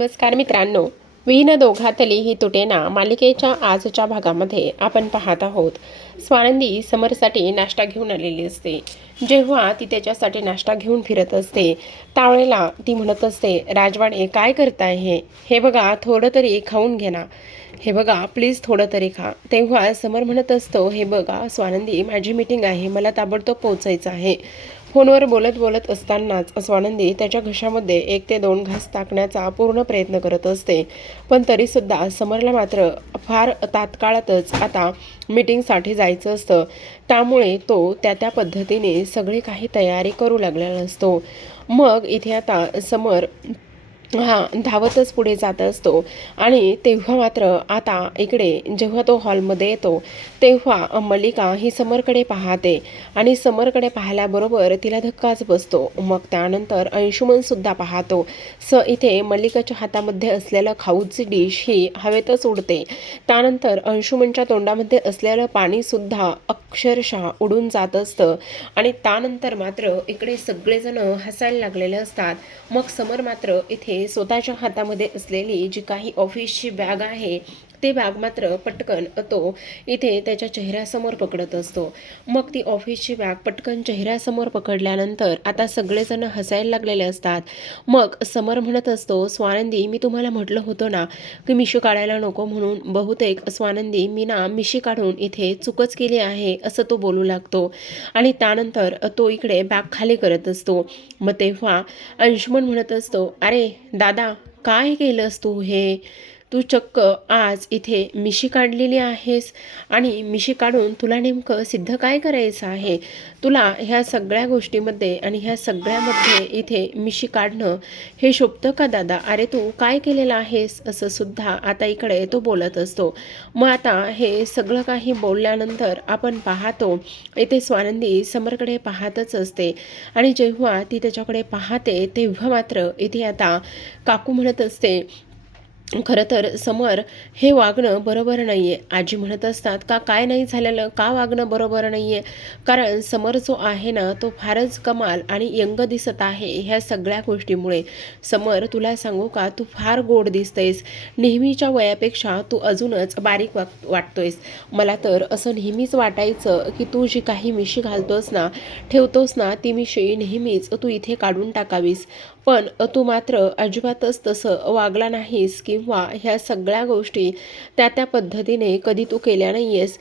नमस्कार मित्रांनो, विहीन दोघातली ही तुटेना मालिकेच्या आजच्या भागामध्ये आपण पाहत आहोत. स्वानंदी समरसाठी नाश्ता घेऊन आलेली असते. जेव्हा ती त्याच्यासाठी नाश्ता घेऊन फिरत असते त्यावेळेला ती म्हणत असते, राजवाडे काय करताय हे बघा, थोडं तरी खाऊन घे ना, हे बघा प्लीज थोडं तरी खा. तेव्हा समर म्हणत असतो, हे बघा स्वानंदी, माझी मीटिंग आहे, मला ताबडतोब पोचायचं आहे. फोनवर बोलत बोलत असतानाच स्वानंदी त्याच्या घशामध्ये 1 ते 2 घास टाकण्याचा पूर्ण प्रयत्न करत असते. पण तरीसुद्धा समरला मात्र फार तात्काळातच आता मीटिंगसाठी जायचं असतं. त्यामुळे तो त्या पद्धतीने सगळी काही तयारी करू लागलेला असतो. मग इथे आता समर धावतच पुढे जात असतो आणि तेव्हा मात्र आता इकडे जेव्हा तो हॉलमध्ये येतो तेव्हा मल्लिका ही समरकडे पाहते आणि समरकडे पाहिल्याबरोबर तिला धक्काच बसतो. मग त्यानंतर अंशुमनसुद्धा पाहतो. इथे मल्लिकाच्या हातामध्ये असलेलं खाऊची डिश ही हवेतच उडते. त्यानंतर अंशुमनच्या तोंडामध्ये असलेलं पाणीसुद्धा अक्षरशः उडून जात असतं आणि त्यानंतर मात्र इकडे सगळेजण हसायला लागलेले असतात. मग समर मात्र इथे स्वतःच्या हातामध्ये असलेली जी काही ऑफिसची बॅग आहे ते बॅग मात्र पटकन तो इथे त्याच्या चेहऱ्यासमोर पकडत असतो. मग ती ऑफिसची बॅग पटकन चेहऱ्यासमोर पकडल्यानंतर आता सगळेजण हसायला लागलेले असतात. मग समर म्हणत असतो, स्वानंदी, मी तुम्हाला म्हटलं होतं ना की मिशी काढायला नको म्हणून. बहुतेक स्वानंदी, मी ना मिशी काढून इथे चूकच केली आहे असं तो बोलू लागतो आणि त्यानंतर तो इकडे बॅग खाली करत असतो. मग तेव्हा अंशुमन म्हणत असतो, अरे दादा, काय केलंस तू हे? तू चक्क आज इथे मिशी काढलेली आहेस आणि मिशी काढून तुला नेमकं सिद्ध काय करायचं आहे? तुला ह्या सगळ्या गोष्टीमध्ये आणि ह्या सगळ्यामध्ये इथे मिशी काढणं हे शोभतं का दादा? अरे तू काय केलेलं आहेस? असं सुद्धा आता इकडे तो बोलत असतो. मग आता हे सगळं काही बोलल्यानंतर आपण पाहतो इथे स्वानंदी समरकडे पाहतच असते आणि जेव्हा ती त्याच्याकडे पाहते तेव्हा मात्र इथे आता काकू म्हणत असते, खरं तर समर, हे वागणं बरोबर नाही आहे. आजी म्हणत असतात, का काय नाही झालेलं, का वागणं बरोबर नाही आहे? कारण समर जो आहे ना तो फारच कमाल आणि यंग दिसत आहे ह्या सगळ्या गोष्टीमुळे. समर, तुला सांगू का, तू फार गोड दिसतेस. नेहमीच्या वयापेक्षा तू अजूनच बारीक वाटतोयस. मला तर असं नेहमीच वाटायचं की तू जी काही मिशी घालतोस ना, ठेवतोस ना, ती मिशी नेहमीच तू इथे काढून टाकावीस. पण तू मात्र अजिबातच तसं वागला नाहीस किंवा ह्या सगळ्या गोष्टी त्या पद्धतीने कधी तू केल्या नाही आहेस.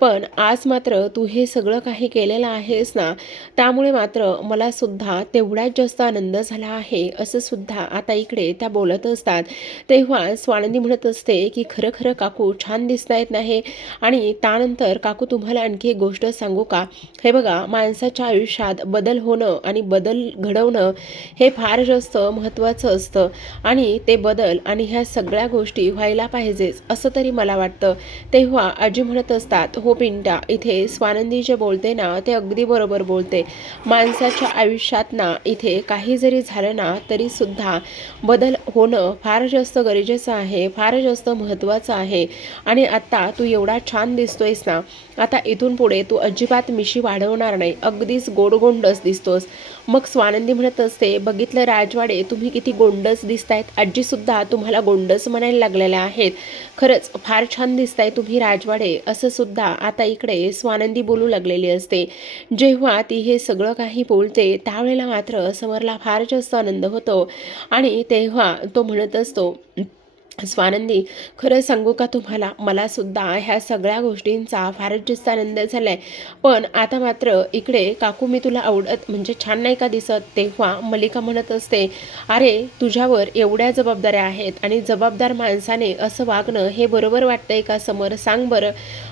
पण आज मात्र तू हे सगळं काही केलेलं आहेस ना, त्यामुळे मात्र मला सुद्धा तेवढाच जास्त आनंद झाला आहे असं सुद्धा आता इकडे त्या बोलत असतात. तेव्हा स्वानंदी म्हणत असते की खरं खरं काकू, छान दिसतायत नाही. आणि त्यानंतर काकू, तुम्हाला आणखी एक गोष्ट सांगू का? हे बघा, माणसाच्या आयुष्यात बदल होणं आणि बदल घडवणं हे फार जास्त महत्त्वाचं असतं आणि ते बदल आणि ह्या सगळ्या गोष्टी व्हायला पाहिजेच असं तरी मला वाटतं. तेव्हा आजी म्हणत असतात, हो पिंट्या, इथे स्वानंदी जे बोलते ना ते अगदी बरोबर बोलते. माणसाच्या आयुष्यात ना इथे काही जरी झालं ना तरीसुद्धा बदल होणं फार जास्त गरजेचं आहे, फार जास्त महत्त्वाचं आहे. आणि आता तू एवढा छान दिसतोयस ना, आता इथून पुढे तू अजिबात मिशी वाढवणार नाही, अगदीच गोंडस दिसतोस. मग स्वानंदी म्हणत असते, बघितलं राजवाडे, तुम्ही किती गोंडस दिसतायत. आजीसुद्धा तुम्हाला गोंडस म्हणायला लागलेल्या आहेत. खरंच फार छान दिसताय तुम्ही राजवाडे असं सुद्धा आता इकडे स्वानंदी बोलू लागलेली असते. जेव्हा ती हे सगळं काही बोलते त्यावेळेला मात्र समरला फार जास्त आनंद होतो आणि तेव्हा तो म्हणत असतो, स्वानंदी, खरं सांगू का तुम्हाला, मला सुद्धा ह्या सगळ्या गोष्टींचा फारच जास्त आनंद झालाय. पण आता मात्र इकडे काकू, मी तुला आवडत म्हणजे छान नाही का दिसत? तेव्हा मल्लिका म्हणत असते, अरे तुझ्यावर एवढ्या जबाबदाऱ्या आहेत आणि जबाबदार माणसाने असं वागणं हे बरोबर वाटतंय का समर? सांग बरं.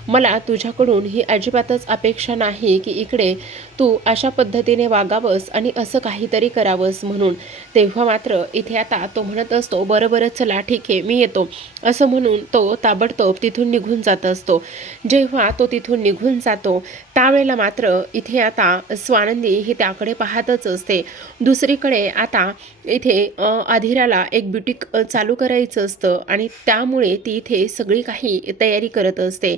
मला तुझ्याकडून ही अजिबातच अपेक्षा नाही की इकडे तू अशा पद्धतीने वागावंस आणि असं काहीतरी करावंस म्हणून. तेव्हा मात्र इथे आता तो म्हणत असतो, बरं चला ठीक आहे, मी येतो असं म्हणून तो ताबडतोब तिथून निघून जात असतो. जेव्हा तो तिथून निघून जातो त्यावेळेला मात्र इथे आता स्वानंदी ही त्याकडे पाहतच असते. दुसरीकडे आता इथे आधिराला एक ब्युटीक चालू करायचं असतं आणि त्यामुळे ती इथे सगळी काही तयारी करत असते.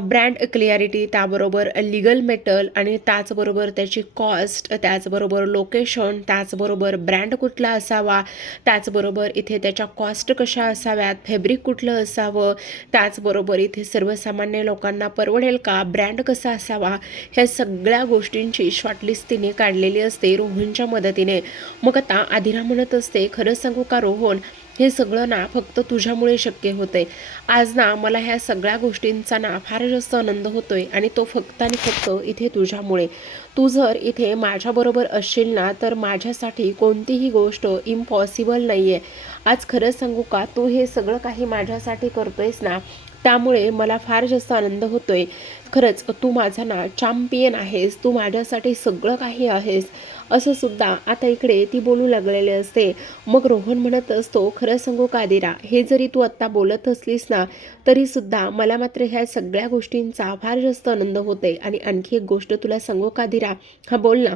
ब्रँड क्लिअरिटी, त्याबरोबर लीगल मेटल आणि त्याचबरोबर त्याची कॉस्ट, त्याचबरोबर लोकेशन, त्याचबरोबर ब्रँड कुठला असावा, त्याचबरोबर इथे त्याच्या कॉस्ट कशा असाव्यात, फॅब्रिक कुठलं असावं, त्याचबरोबर इथे सर्वसामान्य लोकांना परवडेल का, ब्रँड कसा असावा, ह्या सगळ्या गोष्टींची शॉर्टलिस्ट तिने काढलेली असते रोहनच्या मदतीने. मग आता आधिरा म्हणत असते, खरं सांगू का रोहन, हे सगळं ना फक्त तुझ्यामुळे शक्य होतंय. आज ना मला ह्या सगळ्या गोष्टींचा ना फार जास्त आनंद होतोय आणि तो फक्त आणि फक्त इथे तुझ्यामुळे. तू जर इथे माझ्याबरोबर असशील ना तर माझ्यासाठी कोणतीही गोष्ट इम्पॉसिबल नाही आहे. आज खरंच सांगू का, तू हे सगळं काही माझ्यासाठी करतोयस ना, त्यामुळे मला फार जास्त आनंद होतोय. खरंच तू माझा ना चॅम्पियन आहेस, तू माझ्यासाठी सगळं काही आहेस, असं सुद्धा आता इकडे ती बोलू लागलेली असते. मग रोहन म्हणत असतो, खरं सांगू का आदिरा, हे जरी तू आत्ता बोलत असलीस ना तरीसुद्धा मला मात्र ह्या सगळ्या गोष्टींचा फार जास्त आनंद होते. आणि आणखी एक गोष्ट तुला सांगू का आदिरा? हा बोल ना.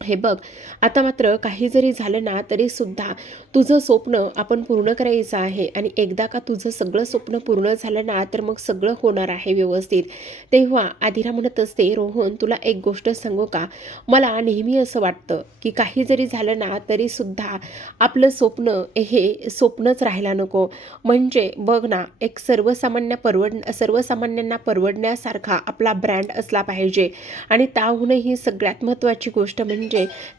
हे बघ, आता मात्र काही जरी झालं ना तरीसुद्धा तुझं स्वप्न आपण पूर्ण करायचं आहे. आणि एकदा का तुझं सगळं स्वप्न पूर्ण झालं ना तर मग सगळं होणार आहे व्यवस्थित. तेव्हा आधिरा म्हणत असते, रोहन तुला एक गोष्ट सांगू का, मला नेहमी असं वाटतं की काही जरी झालं ना तरीसुद्धा आपलं स्वप्न हे स्वप्नच राहायला नको. म्हणजे बघ ना, एक सर्वसामान्यांना परवडण्यासारखा आपला ब्रँड असला पाहिजे. आणि त्याहूनही सगळ्यात महत्त्वाची गोष्ट म्हणजे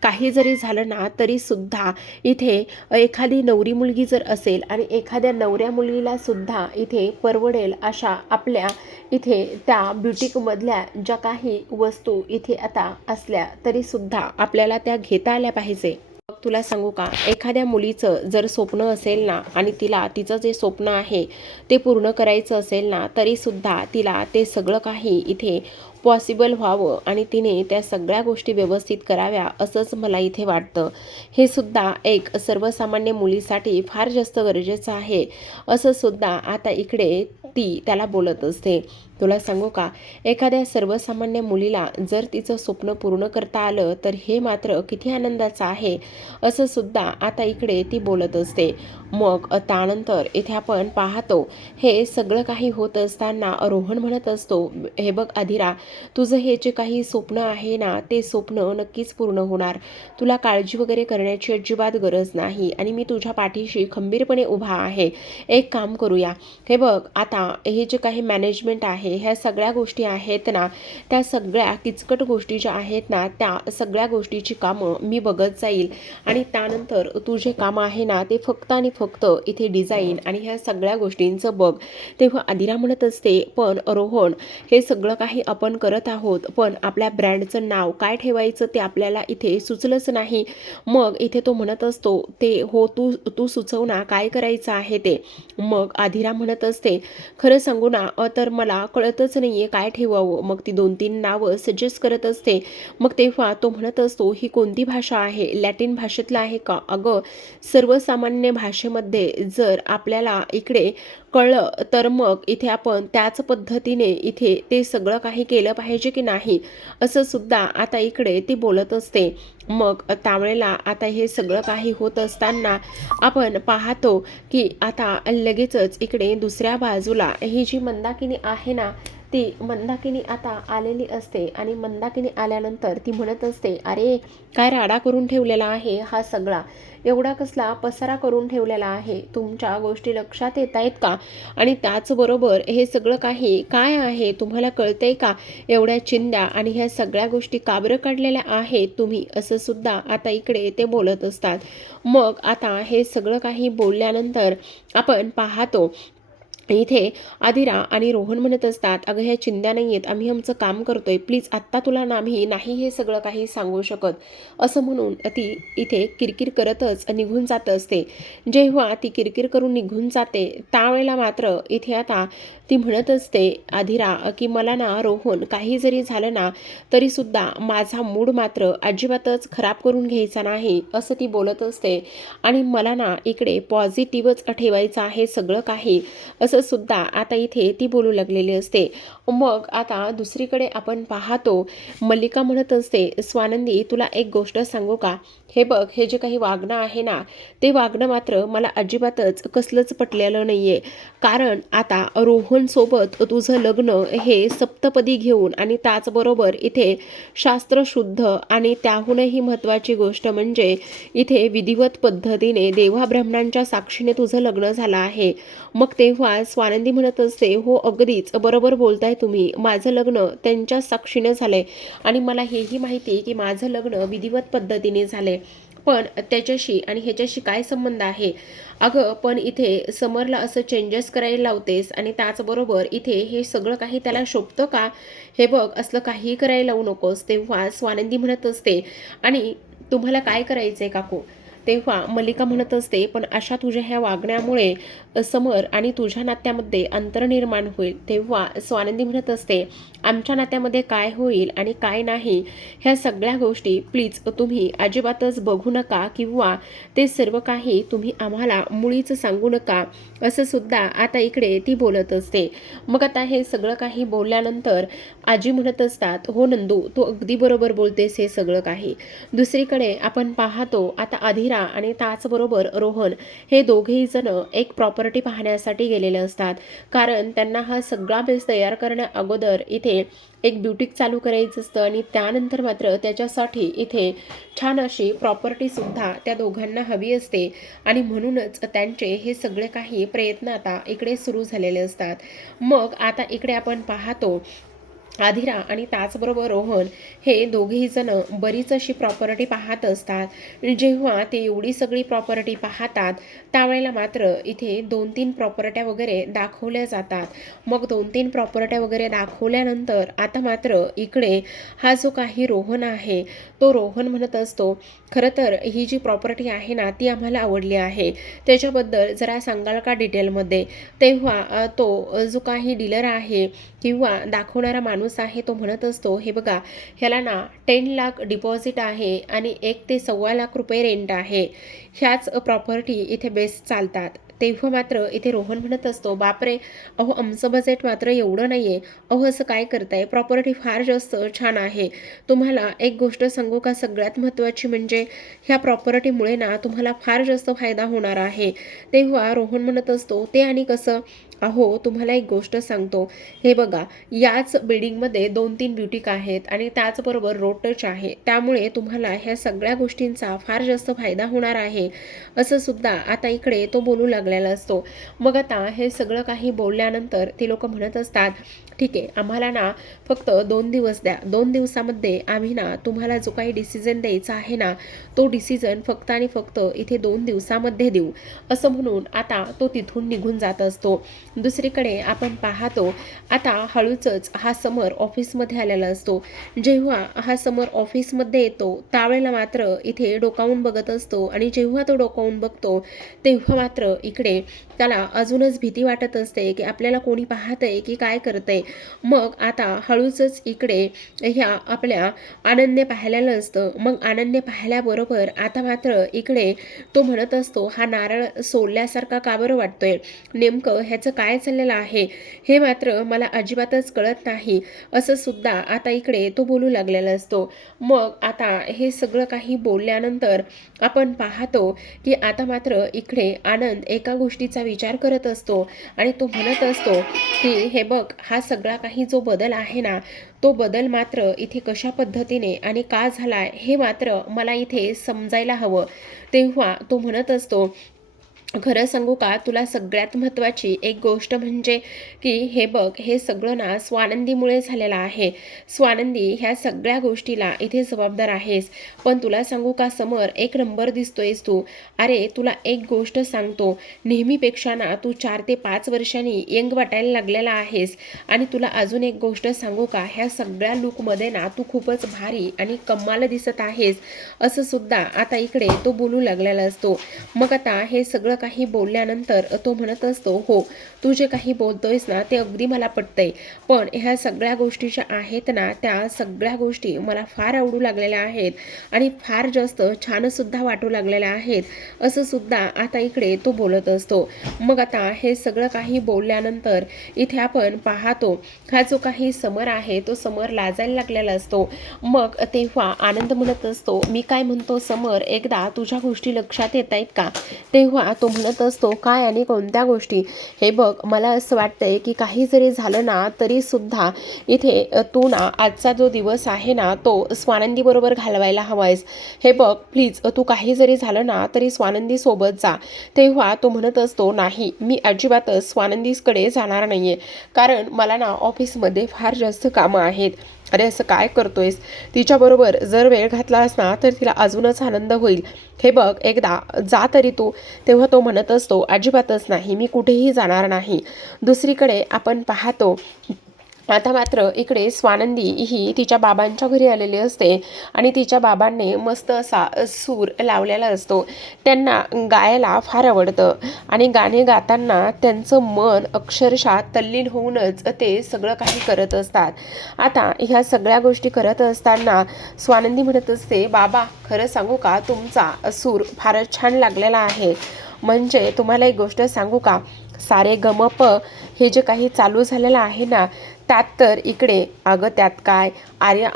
काही जरी झालं ना तरीसुद्धा इथे एखादी नवरी मुलगी जर असेल आणि एखाद्या नवऱ्या मुलीला सुद्धा इथे परवडेल अशा आपल्या इथे त्या ब्युटिकमधल्या ज्या काही वस्तू इथे आता असल्या तरीसुद्धा आपल्याला त्या घेता आल्या पाहिजे. तुला सांगू का, एखाद्या मुलीचं जर स्वप्न असेल ना आणि तिला तिचं जे स्वप्न आहे ते पूर्ण करायचं असेल ना तरीसुद्धा तिला ते सगळं काही इथे पॉसिबल व्हावं आणि तिने त्या सगळ्या गोष्टी व्यवस्थित कराव्या असंच मला इथे वाटतं. हे सुद्धा एक सर्वसामान्य मुलीसाठी फार जास्त गरजेचं आहे असं सुद्धा आता इकडे ती त्याला बोलत असते. तुला सांगू का, एखाद्या सर्वसामान्य मुलीला जर तिचं स्वप्न पूर्ण करता आलं तर हे मात्र किती आनंदाचं आहे असं सुद्धा आता इकडे ती बोलत असते. मग त्यानंतर इथे आपण पाहतो हे सगळं काही होत असताना रोहन म्हणत असतो, हे बघ आधिरा, तुझं हे जे काही स्वप्न आहे ना ते स्वप्न नक्कीच पूर्ण होणार. तुला काळजी वगैरे करण्याची अजिबात गरज नाही आणि मी तुझ्या पाठीशी खंबीरपणे उभा आहे. एक काम करूया, हे बघ आता हे जे काही मॅनेजमेंट आहे ह्या सगळ्या गोष्टी आहेत ना, त्या सगळ्या किचकट गोष्टी ज्या आहेत ना त्या सगळ्या गोष्टीची कामं मी बघत जाईल आणि त्यानंतर तुझे काम आहे ना ते फक्त आणि फक्त इथे डिझाईन आणि ह्या सगळ्या गोष्टींचं बघ. तेव्हा आदिरा म्हणत असते, पण रोहन हे सगळं काही आपण करत आहोत पण आपल्या ब्रँडचं नाव काय ठेवायचं ते आपल्याला इथे सुचलंच नाही. मग इथे तो म्हणत असतो, ते हो तू तू सुचव ना काय करायचं आहे ते. मग आधिरा म्हणत असते, खरं सांगू ना तर मला कळतच नाहीये काय ठेवावं. मग ती 2-3 नावं सजेस्ट करत असते. मग तेव्हा तो म्हणत असतो, ही कोणती भाषा आहे, लॅटिन भाषेतला आहे का? अगं सर्वसामान्य भाषेमध्ये जर आपल्याला इकडे कळलं तर मग इथे आपण त्याच पद्धतीने इथे ते सगळं काही केलं पाहिजे की नाही असं सुद्धा आता इकडे ती बोलत असते. मग त्यावेळेला आता हे सगळं काही होत असताना आपण पाहतो की आता लगेचच इकडे दुसऱ्या बाजूला ही जी मंदाकिनी आहे ना ती मंदाकिनी आता आलेली असते. आणि मंदाकिनी आल्यानंतर ती म्हणत असते, अरे काय राडा करून ठेवलेला आहे हा सगळा, एवढा कसला पसारा करून ठेवलेला आहे, तुमच्या गोष्टी लक्षात येत आहेत का? आणि त्याचबरोबर हे सगळं काही काय आहे तुम्हाला कळतंय का? एवढ्या चिंध्या आणि ह्या सगळ्या गोष्टी का बरं काढलेल्या आहेत तुम्ही, असं सुद्धा आता इकडे ते बोलत असतात. मग आता हे सगळं काही बोलल्यानंतर आपण पाहतो इथे आदिरा आणि रोहन म्हणत असतात, अगं ह्या चिंध्या नाही आहेत, आम्ही आमचं काम करतोय, प्लीज आत्ता तुला आम्ही नाही हे सगळं काही सांगू शकत, असं म्हणून ती इथे किरकिर करतच निघून जात असते. जेव्हा ती किरकिर करून निघून जाते त्यावेळेला मात्र इथे आता ती म्हणत असते आधिरा की मला ना रोहन काही जरी झालं ना तरीसुद्धा माझा मूड मात्र अजिबातच खराब करून घ्यायचा नाही असं ती बोलत असते. आणि मला ना इकडे पॉझिटिव्हच ठेवायचं आहे सगळं काही असं असं सुद्धा आता इथे ती बोलू लागलेली असते. मग आता दुसरीकडे आपण पाहतो मल्लिका म्हणत असते, स्वानंदी तुला एक गोष्ट सांगू का? हे बघ, हे जे काही वागणं आहे ना, ते वागणं मात्र मला अजिबातच कसलंच पटलेलं नाहीये. कारण आता रोहनसोबत तुझं लग्न हे सप्तपदी घेऊन आणि त्याचबरोबर इथे शास्त्रशुद्ध आणि त्याहूनही महत्त्वाची गोष्ट म्हणजे इथे विधिवत पद्धतीने देवाब्राह्मणांच्या साक्षीने तुझं लग्न झालं आहे. मग तेव्हा स्वानंदी म्हणत असते, हो अगदीच बरोबर बोलताय तुम्ही, माझं लग्न त्यांच्या साक्षीने झालंय आणि मला हेही माहिती की माझं लग्न विधिवत पद्धतीने झालंय. पण त्याच्याशी आणि ह्याच्याशी काय संबंध आहे? अगं पण इथे समरला असं चेंजेस करायला लावतेस आणि त्याचबरोबर इथे हे सगळं काही त्याला शोभतं का? हे बघ, असलं काही करायला लावू नकोस. तेव्हा स्वानंदी म्हणत असते, आणि तुम्हाला काय करायचंय काकू? तेव्हा मल्लिका म्हणत असते, पण अशा तुझ्या ह्या वागण्यामुळे समर आणि तुझ्या नात्यामध्ये अंतर निर्माण होईल. तेव्हा स्वानंदी म्हणत असते, आमच्या नात्यामध्ये काय होईल आणि काय नाही ह्या सगळ्या गोष्टी प्लीज तुम्ही अजिबातच बघू नका किंवा ते सर्व काही तुम्ही आम्हाला मुळीच सांगू नका, असं सुद्धा आता इकडे ती बोलत असते. मग आता हे सगळं काही बोलल्यानंतर आजी म्हणत असतात, हो नंदू, तू अगदी बरोबर बोलतेस हे सगळं काही. दुसरीकडे आपण पाहतो आता अधिरा आणि त्याचबरोबर रोहन हे दोघेही जण एक प्रॉपर्टी पाहण्यासाठी गेलेले असतात. कारण त्यांना हा सगळा बेस तयार करण्या अगोदर इथे एक ब्युटीक चालू करायचं असतं आणि त्यानंतर मात्र त्याच्यासाठी इथे छान अशी प्रॉपर्टी सुद्धा त्या दोघांना हवी असते आणि म्हणूनच त्यांचे हे सगळे काही प्रयत्न आता इकडे सुरू झालेले असतात. मग आता इकडे आपण पाहतो अधिरा आणि त्याचबरोबर रोहन हे दोघेही जण बरीच अशी प्रॉपर्टी पाहत असतात. जेव्हा ते एवढी सगळी प्रॉपर्टी पाहतात त्यावेळेला मात्र इथे 2-3 प्रॉपर्ट्या वगैरे दाखवल्या जातात. मग 2-3 प्रॉपर्ट्या वगैरे दाखवल्यानंतर आता मात्र इकडे हा जो काही रोहन आहे तो रोहन म्हणत असतो, खरं तर ही जी प्रॉपर्टी आहे ना ती आम्हाला आवडली आहे, त्याच्याबद्दल जरा सांगाल का डिटेलमध्ये? तेव्हा तो जो काही डीलर आहे किंवा दाखवणारा माणूस आहे तो म्हणत असतो, हे बघा, ह्याला ना 10 लाख डिपॉझिट आहे आणि 1 ते 1.25 लाख रुपये रेंट आहे. ह्याच प्रॉपर्टी इथे बेस्ट चालतात. तेव्हा मात्र इथे रोहन म्हणत असतो, बापरे, अहो आमचं बजेट मात्र एवढं नाहीये. अहो असं काय करताय? प्रॉपर्टी फार जास्त छान आहे. तुम्हाला एक गोष्ट सांगू का, सगळ्यात महत्त्वाची म्हणजे ह्या प्रॉपर्टीमुळे ना तुम्हाला फार जास्त फायदा होणार आहे. तेव्हा रोहन म्हणत असतो, ते आणि कसं? अहो तुम्हाला एक गोष्ट सांगतो, हे बघा, याच बिल्डिंगमध्ये 2-3 ब्युटीक आहेत आणि त्याचबरोबर रोड टच आहे. त्यामुळे तुम्हाला ह्या सगळ्या गोष्टींचा फार जास्त फायदा होणार आहे, असं सुद्धा आता इकडे तो बोलू लागलेला असतो. मग आता हे सगळं काही बोलल्यानंतर ते लोक म्हणत असतात, ठीक आहे, आम्हाला ना फक्त 2 दिवस द्या. 2 दिवसामध्ये आम्ही ना तुम्हाला जो काही डिसिजन द्यायचा आहे ना तो डिसिजन फक्त आणि फक्त इथे 2 दिवसामध्ये देऊ, असं म्हणून आता तो तिथून निघून जात असतो. दुसरीकडे आपण पाहतो आता हळूच हा समर ऑफिसमध्ये आलेला असतो. जेव्हा हा समर ऑफिसमध्ये येतो त्यावेळेला मात्र इथे डोकावून बघत असतो आणि जेव्हा तो डोकावून बघतो तेव्हा मात्र इकडे त्याला अजूनच भीती वाटत असते की आपल्याला कोणी पाहतंय की काय करतंय. मग आता हळूच इकडे ह्या आपल्या आनंदने पाहिलेलं असतं. मग आनंदने पाहिल्याबरोबर आता मात्र इकडे तो म्हणत असतो, हा नारळ सोडल्यासारखा का बरं वाटतोय? नेमकं ह्याचं काय चाललेलं आहे हे मात्र मला अजिबातच कळत नाही, असं सुद्धा आता इकडे तो बोलू लागलेला असतो. मग आता हे सगळं काही बोलल्यानंतर आपण पाहतो की आता मात्र इकडे आनंद एका गोष्टीचा विचार करत असतो आणि तो म्हणत असतो की हे बघ, हा सगळा काही जो बदल आहे ना तो बदल मात्र इथे कशा पद्धतीने आणि का झालाय हे मात्र मला इथे समजायला हवं. तेव्हा तो म्हणत असतो, खरं सांगू का तुला, सगळ्यात महत्त्वाची एक गोष्ट म्हणजे की हे बघ, हे सगळं ना स्वानंदीमुळे झालेलं आहे. स्वानंदी ह्या सगळ्या गोष्टीला इथे जबाबदार आहेस. पण तुला सांगू का समर, एक नंबर दिसतोयस तू. अरे तुला एक गोष्ट सांगतो, नेहमीपेक्षा ना तू 4 ते 5 वर्षांनी यंग वाटायला लागलेला आहेस. आणि तुला अजून एक गोष्ट सांगू का, ह्या सगळ्या लुकमध्ये ना तू खूपच भारी आणि कमाल दिसत आहेस, असं सुद्धा आता इकडे तो बोलू लागलेला असतो. मग आता हे सगळं काही बोलल्यानंतर तो म्हणत असतो, हो तू जे काही बोलतोयस ना ते अगदी मला पटतंय, पण ह्या सगळ्या गोष्टी ज्या आहेत ना त्या सगळ्या गोष्टी मला फार आवडू लागलेल्या आहेत आणि फार जास्त छानसुद्धा वाटू लागलेल्या आहेत, असं सुद्धा आता इकडे तो बोलत असतो. मग आता हे सगळं काही बोलल्यानंतर इथे आपण पाहतो हा जो काही समर आहे तो समर लाजायला लागलेला असतो. मग तेव्हा आनंद म्हणत असतो, मी काय म्हणतो समर, एकदा तुझ्या गोष्टी लक्षात येत आहेत का? तेव्हा तो म्हणत असतो, काय आणि कोणत्या गोष्टी? हे बघ, मला असं वाटतंय की काही जरी झालं ना तरी सुद्धा इथे तू ना आजचा जो दिवस आहे ना तो स्वानंदी बरोबर घालवायला हवायस. हे बघ प्लीज, तू काही जरी झालं ना तरी स्वानंदी सोबत जा. तेव्हा तो म्हणत असतो, नाही मी अजिबातच स्वानंदीकडे जाणार नाहीये, कारण मला ना ऑफिसमध्ये फार जास्त कामं आहेत. अरे असं काय करतोयस? तिच्याबरोबर जर वेळ घातलास ना तर तिला अजूनच आनंद होईल. हे बघ एकदा जा तरी तू. तेव्हा तो म्हणत असतो, अजिबातच नाही, मी कुठेही जाणार नाही. दुसरीकडे आपण पाहतो आता मात्र इकडे स्वानंदी ही तिच्या बाबांच्या घरी आलेली असते आणि तिच्या बाबांनी मस्त असा सूर लावलेला असतो. त्यांना गायला फार आवडतं आणि गाणे गाताना त्यांचं मन अक्षरशः तल्लीन होऊनच ते सगळं काही करत असतात. आता ह्या सगळ्या गोष्टी करत असताना स्वानंदी म्हणत असते, बाबा खरं सांगू का, तुमचा सूर फारच छान लागलेला आहे. म्हणजे तुम्हाला एक गोष्ट सांगू का, सारे गमप हे जे काही चालू झालेलं आहे ना त्यात तर इकडे, अगं त्यात काय, आर्य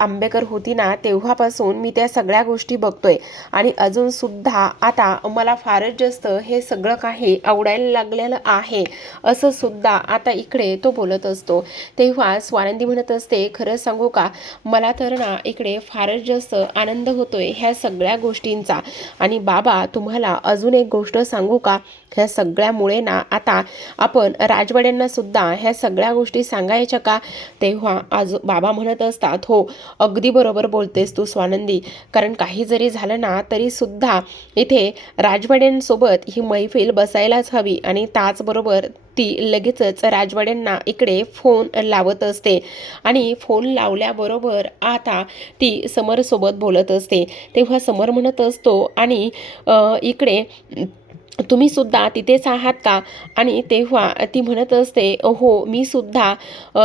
आंबेकर होती ना तेव्हापासून मी त्या सगळ्या गोष्टी बघतोय आणि अजूनसुद्धा आता मला फारच जास्त हे सगळं काही आवडायला लागलेलं आहे, असं सुद्धा आता इकडे तो बोलत असतो. तेव्हा स्वानंदी म्हणत असते, खरं सांगू का, मला तर ना इकडे फारच जास्त आनंद होतोय ह्या सगळ्या गोष्टींचा. आणि बाबा तुम्हाला अजून एक गोष्ट सांगू का, ह्या सगळ्यामुळे ना आता आपण राजवाड्यांना सुद्धा ह्या सगळ्या गोष्टी सांगायच्या का? तेव्हा आज बाबा म्हणत असतात, हो अगदी बरोबर बोलतेस तू स्वानंदी, कारण काही जरी झालं ना तरी सुद्धा इथे राजवाड्यांसोबत ही मैफिल बसायलाच हवी. आणि त्याचबरोबर ती लगेचच राजवाड्यांना इकडे फोन लावत असते आणि फोन लावल्याबरोबर आता ती समरसोबत बोलत असते. तेव्हा समर म्हणत असतो, आणि इकडे तुम्ही सुद्धा तिथेच आहात का? आणि तेव्हा ती म्हणत असते, हो मी सुद्धा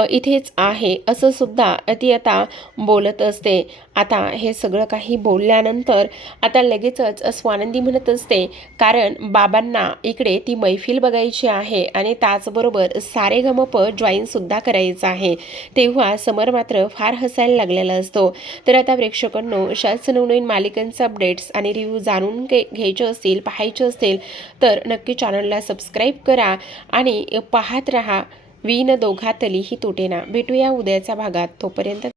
इथेच आहे, असं सुद्धा ती आता बोलत असते. आता हे सगळं काही बोलल्यानंतर आता लगेचच स्वानंदी म्हणत असते, कारण बाबांना इकडे ती मैफिल बघायची आहे आणि त्याचबरोबर सारेगमप जॉईनसुद्धा करायचं आहे. तेव्हा समर मात्र फार हसायला लागलेला असतो. तर आता प्रेक्षकांनो, अशाच नवनवीन मालिकांचे अपडेट्स आणि रिव्ह्यू जाणून घ्यायचे असतील, पाहायचे असतील तर नक्की चॅनलला सबस्क्राईब करा आणि पाहत रहा. वीण दोघातली ही तुटेना. भेटूया उद्याच्या भागात. तोपर्यंत